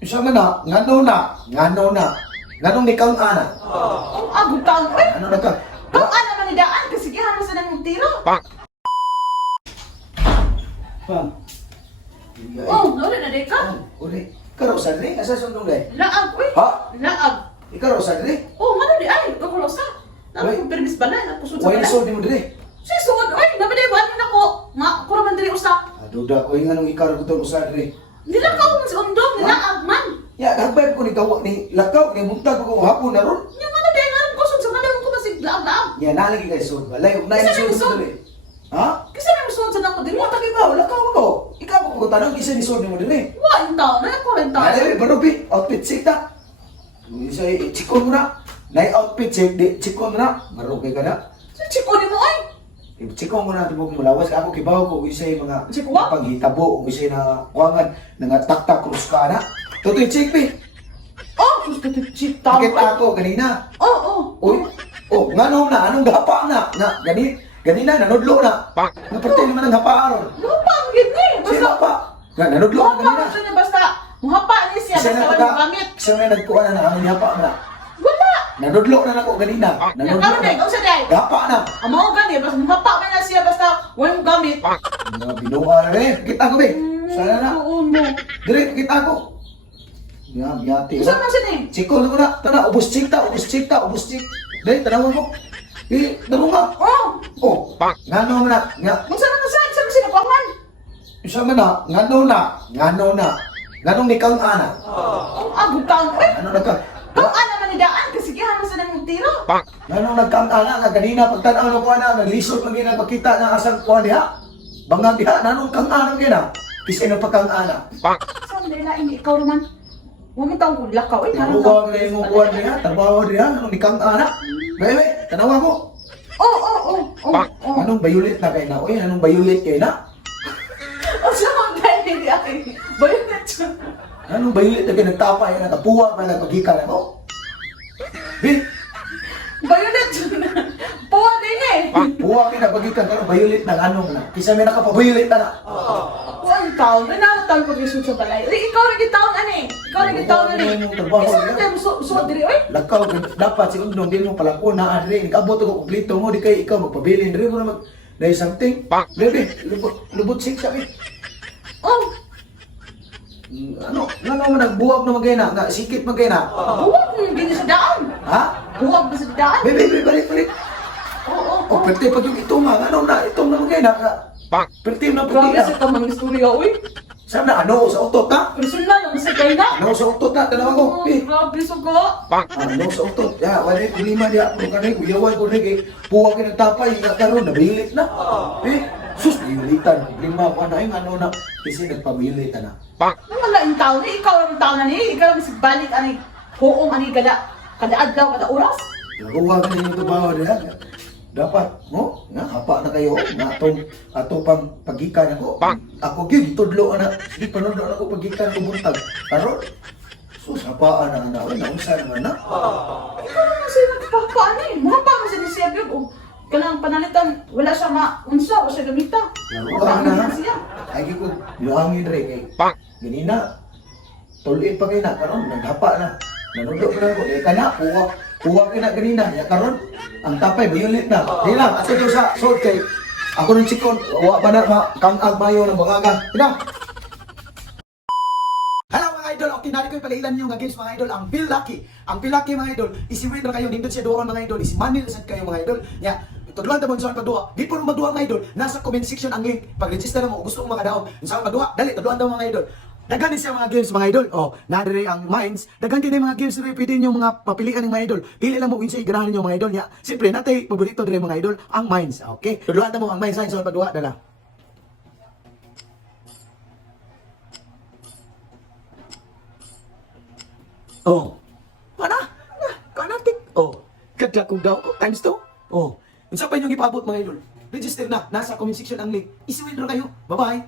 Isa man na, ngano na. Nganong ni kang ana? Ang agutang, uy! Ano na ka? Kung ano man idaan, kasi gihan mo sa nang tiro. Pa. Oh, wala na di ka. Uli. Karo sa dre, asa sundong dai? Laag, uy. Ha? Laag. Ikaw sa dre? Oh, ano di ay, kakulosa. Uy. Ako permis balay, napusod sa Why balay. so di mo dre? Sisod, uy, nabalay ba na ko? Nga, ako naman diri usa. Duda ko nganong ikaw ra ko sa dre. Nilakaw mo sa undong, nilaag man. Ya, dagbay ko ni kawa ni lakaw ni muntag ko hapon na ron. Yung ano di, nga rin kusod sa balay ko masig laag-laag. Ya nalagi kay sud balay, ug Isa nay na sud isod. mo dre. Ha? Kasi may musod sa nako diri. Mo ta ba lakaw ko. Ikaw ko tanong isa ni sud mo dre. Wa, yung tao, na ako rin tao. Ay, barubi, outfit check ta. Isa chikon mo na. Nay outfit check di chikon mo na. Marubi ka na. Sa chiko ni mo, ay. Chikon mo na di mo mulawas ako kibaw ko isa mga Chikwa? panghitabo o isa na kuangan nga taktak krus ka na. Tutoy check be. Oh, gusto to chip tao. Kita ako kanina. Oh, oh. Uy. Oh, ngano na anong gapa na? Ganina nanudlo na. Nga parte naman ang hapa aron. Lupang gini. Sino Basta, pa? Nga nanudlo na lupang kanina. gusto niya basta. Muhapa ni siya, Isa basta na walang gamit. isa na nagkuha na ang hapa na. Wala. Nanudlo na nako ganina. Yung Nanudlo karoon na. eh, kung sa day. Gapa na. Ang mga gani, basta muhapa man na siya, basta walang gamit. Mga binuha na rin. Kita ko be. Sana na. Oo mo. Dire kita ko. Ya, biyati. Gusto mo siya ni? Chiko na ko na. Tana, ubus chik ta, ubus chik ta, ubus chik. Dahil, tanawan ko. Daro nga. Oh. Oh, ngano mo na. Nga, Kung saan mo siya napangan? isa man na. Ngano na. Nganong ni kang ana? Ang agutang, uy. Ano na ka? Kung ano man idaan, kasi gihan mo sa nang tiro. Nganong nagkang ana nga kanina pagtanaw ko na naglisod lang gina pakita na asang kuan diha. Bangag diha nanong kang ana gina. Kisay na pagkang ana. Saan nila ini ikaw naman? Huwag mo taong lakaw, eh. Naruwa na yung kuan diha, trabaho diha, anong ni kang ana? Bebe, tanawa ko. Oh. Anong bayulit na kay na? Uy, anong bayulit kay na? O siya mong dahil di ay. Bayo na siya. Anong bayulit na kay nagtapay na kapuwa pa nagpagikan ako? Bi, Bayo na siya. Puwa din eh. puwa kay nagpagikan ka bayulit na anong na. Kisa may nakapabayulit na na. Ang taon. May nakataon pag-isod sa balay. Uy, ikaw rin gitaon, ane. Ikaw rin gitaon, ane. Isa na tayo suot diri, uy. Lakaw, dapat si Undong, di mo pala ko na adre. Ikabot ko kumplito mo, di kay ikaw magpabilin. Dre mo na mag... Dahil something. Bebe, lubot sik sabi. Oh. Ano mo nagbuwag na magayna? Nga, sikit magayna? Buwag mo yung ganyan sa daan. Ha? Buwag mo sa daan. Bebe, balik. Oo. O, perte pa yung itong nga. Ano na, itong na magayna. Perte na perte Grabe na. sa tamang istorya, uy. Sana, ano sa utot ha? Personal lang sa kay na. Ano sa utot ha? Tanawa ko. Oh, Pi. grabe sa ka. Ano sa utot? Ya, wala yung problema diya. Kung kanay, kuyawan ko rin kay puwag yung nagtapay. Nga karoon, nabilit na. Sus, bilitan. Problema ko na yung ano na. Kasi nagpabilit na. Nang wala yung taon ni, ikaw lang yung taon na ni. Ikaw lang si balik, ani. Hoong, ani, kada adlaw, kada oras. Nakuha ka ninyo ito ba diya? Dapat, mo, nga, hapa na kayo. Nga, atong pang pagikan ako. Ako, gyud tudlo na. Sige, panunod ako pagikan ko buntag. Karoon, sus, hapaan na na. Uy, naunsa naman na. Ikaw naman siya nagpapaan eh. Mga pa mo siya ni siya, Bib. O, kailangan panalitan. Wala siya maunsa o siya gamita. Nakuha na. siya. Ay, ko, luangin rin kay. Ganina, tuloy pa kayo na. Karoon, naghapa na. Nanudlo ko na ako. Eh, kana, kuha kayo na ganina. Ya, karoon, ang tapay, bayulit na. Di lang, at ito sa sod kay. Ako ng chikon, wa ba na kang-ag mayo ng bangaga. Tina! Hello mga idol, okay, nari ko ipagailan nyo nga games mga idol, ang Feel Lucky. Ang Feel Lucky mga idol, isiwid na kayo, nindot siya doon mga idol, isimanil sad kayo mga idol. Ya, tudluan ta mo sa pagduwa. Di po magduwa mga idol, nasa comment section ang link. Pag-register mo, gusto mo makadaog. Sa pagduwa, dali, tudluan ta mga idol. Daghan din siya mga games mga idol. Oh, nadiri ang Mines. Daghan din mga games na pwede nyo mga papilian ng mga idol. Dili lang mo kung siya iganahan nyo mga idol. Ya, siyempre, natay paborito din mga idol, ang Mines. Okay, tudluan ta mo ang Mines sa pagduwa, dala. Oh. Kanatik. Oh. Kada kung daw ko times 2. Oh. Unsa pa inyong ipabot mga idol? Register na. Nasa comment section ang link. Isuwin ro kayo. Bye-bye.